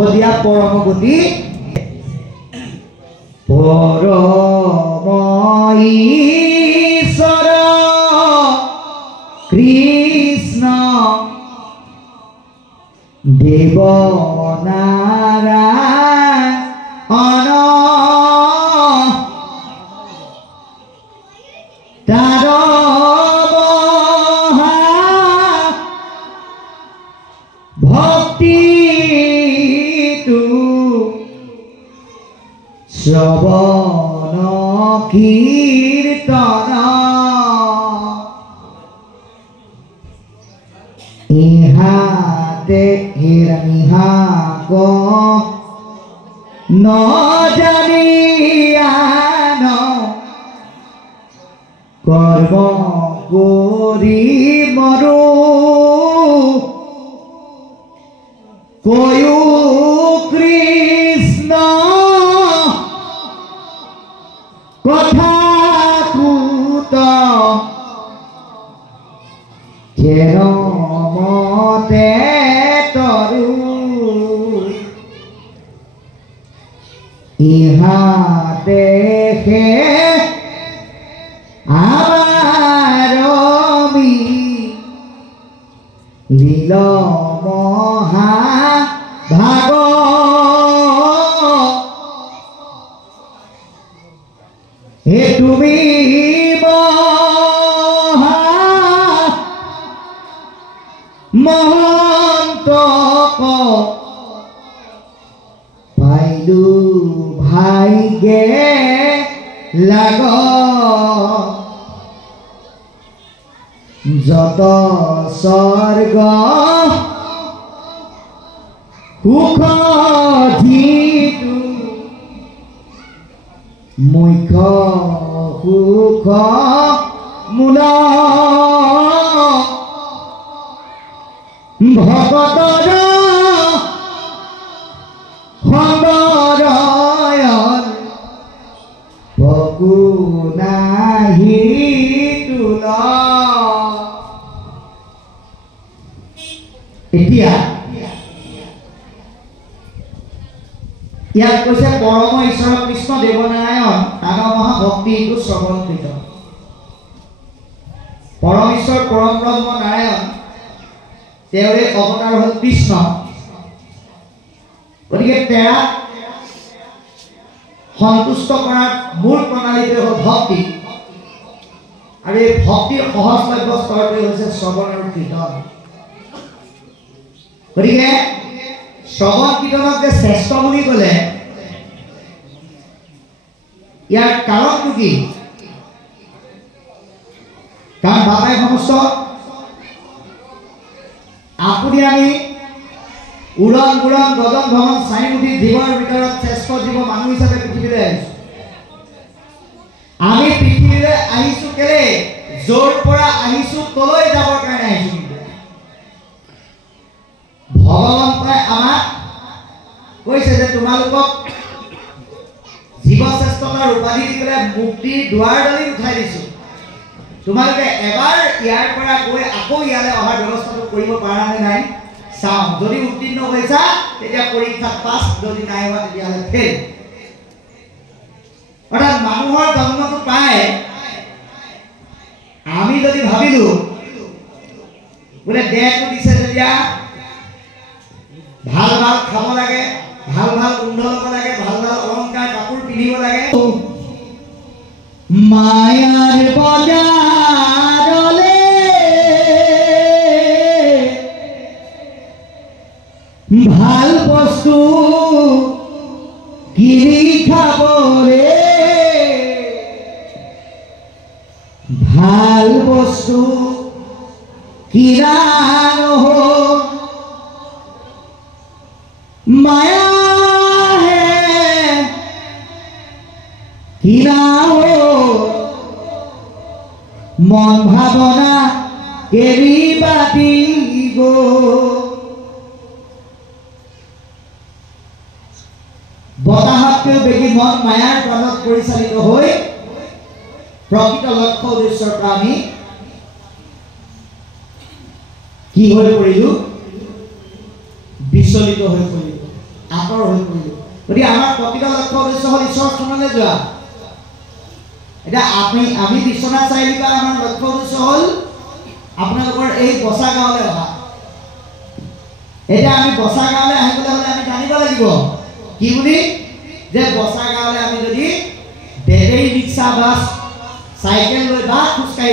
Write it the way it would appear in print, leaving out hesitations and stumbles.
সহদিয়া পৰম গতি পৰম ঈশ্বৰ কৃষ্ণ দেৱ নাৰায়ণ তাৰ ভক্তিটো শ্ৰৱণ কীৰ্তন ইহাতে হিৰণিহাক নজানিয়ান কৰ্ম কৰি মৰো কয়ো কৃষ্ণ কথা কুত মতে তৰু ইহাতে আৰমি লীল মহা ভাগ হে তুমি মহন্ত পাইলু ভাইগে লাগ যত স্বৰ্গ সুখ ধীতু মুখ্য সুখ মূল ভগতৰ সংগৰয়ন ভকু নাহি তুল এতিয়া ইয়াত কৈছে পৰম ঈশ্বৰ কৃষ্ণ দেৱনাৰায়ণ নাগমহা ভক্তি এইটো শ্ৰৱণকৃত পৰম ঈশ্বৰ পৰম ব্ৰহ্ম নাৰায়ণ তেওঁৰে অৱতাৰ হ'ল কৃষ্ণ গতিকে তেওঁক সন্তুষ্ট কৰাৰ মূল প্ৰণালীটোৱে হ'ল ভক্তি আৰু এই ভক্তিৰ সহজলভ্য স্তৰটোৱে হৈছে শ্ৰৱণ আৰু কীৰ্তন গতিকে শ্ৰৱণ কীৰ্তনক যে শ্ৰেষ্ঠ বুলি ক'লে ইয়াৰ কাৰণটো কি কাৰণ বাবাই সমস্ত আপুনি আমি উৰণ গুৰণ গজন ভগন চাৰিমুঠি জীৱৰ ভিতৰত শ্ৰেষ্ঠ জীৱ মানুহ হিচাপে পৃথিৱীলৈ আহিছোঁ আমি পৃথিৱীলৈ আহিছোঁ কেলে য'ৰ পৰা আহিছোঁ তলৈ যাবৰ কাৰণে আহিছোঁ ভগৱন্তই আমাক কৈছে যে তোমালোকক জীৱ শ্ৰেষ্ঠতাৰ উপাধি দি পেলাই মুক্তিৰ দুৱাৰ দলি উঠাই দিছোঁ তোমালোকে এবাৰ ইয়াৰ পৰা গৈ আকৌ ইয়ালৈ অহাৰ ব্যৱস্থাটো কৰিব পাৰা নে নাই চাওঁ যদি উত্তীৰ্ণ হৈছা তেতিয়া পৰীক্ষাত পাছ যদি নাই হোৱা তেতিয়াহ'লে ফেল অৰ্থাৎ মানুহৰ জন্মটো পাই আমি যদি ভাবিলোঁ বোলে দেহটো দিছে যেতিয়া ভাল ভাল খাব লাগে ভাল ভাল গোন্ধ ল'ব লাগে ভাল ভাল অলংকাৰ কাপোৰ পিন্ধিব লাগে মায়াৰ বজাৰলে ভাল বস্তু কিনি খাবলে ভাল বস্তু কিনা নহয় মায়া হে কিনা মন ভাৱনা এৰিবা দিব বতাহতকৈ বেছি মন মায়াৰ প্ৰভাৱত পৰিচালিত হৈ প্ৰকৃত লক্ষ্য উদ্দেশ্যৰ পৰা আমি কি হৈ পৰিলোঁ বিচলিত হৈ পৰিলোঁ আঁতৰ হৈ পৰিলোঁ। গতিকে আমাৰ প্ৰকৃত লক্ষ্য উদ্দেশ্য হ'ল ঈশ্বৰৰ স্থানলৈ যোৱা। এতিয়া আমি বিশ্বনাথ চাৰিআলিৰ পৰা আমাৰ লক্ষ্য উদ্দেশ্য হ'ল আপোনালোকৰ এই বচা গাঁৱলৈ অহা। এতিয়া আমি বচা গাঁৱলৈ আহিবলৈ হ'লে আমি জানিব লাগিব কি বুলি, যে বচা গাঁৱলৈ আমি যদি বেটেৰী ৰিক্সা বাছ চাইকেল লৈ বা খোজকাঢ়ি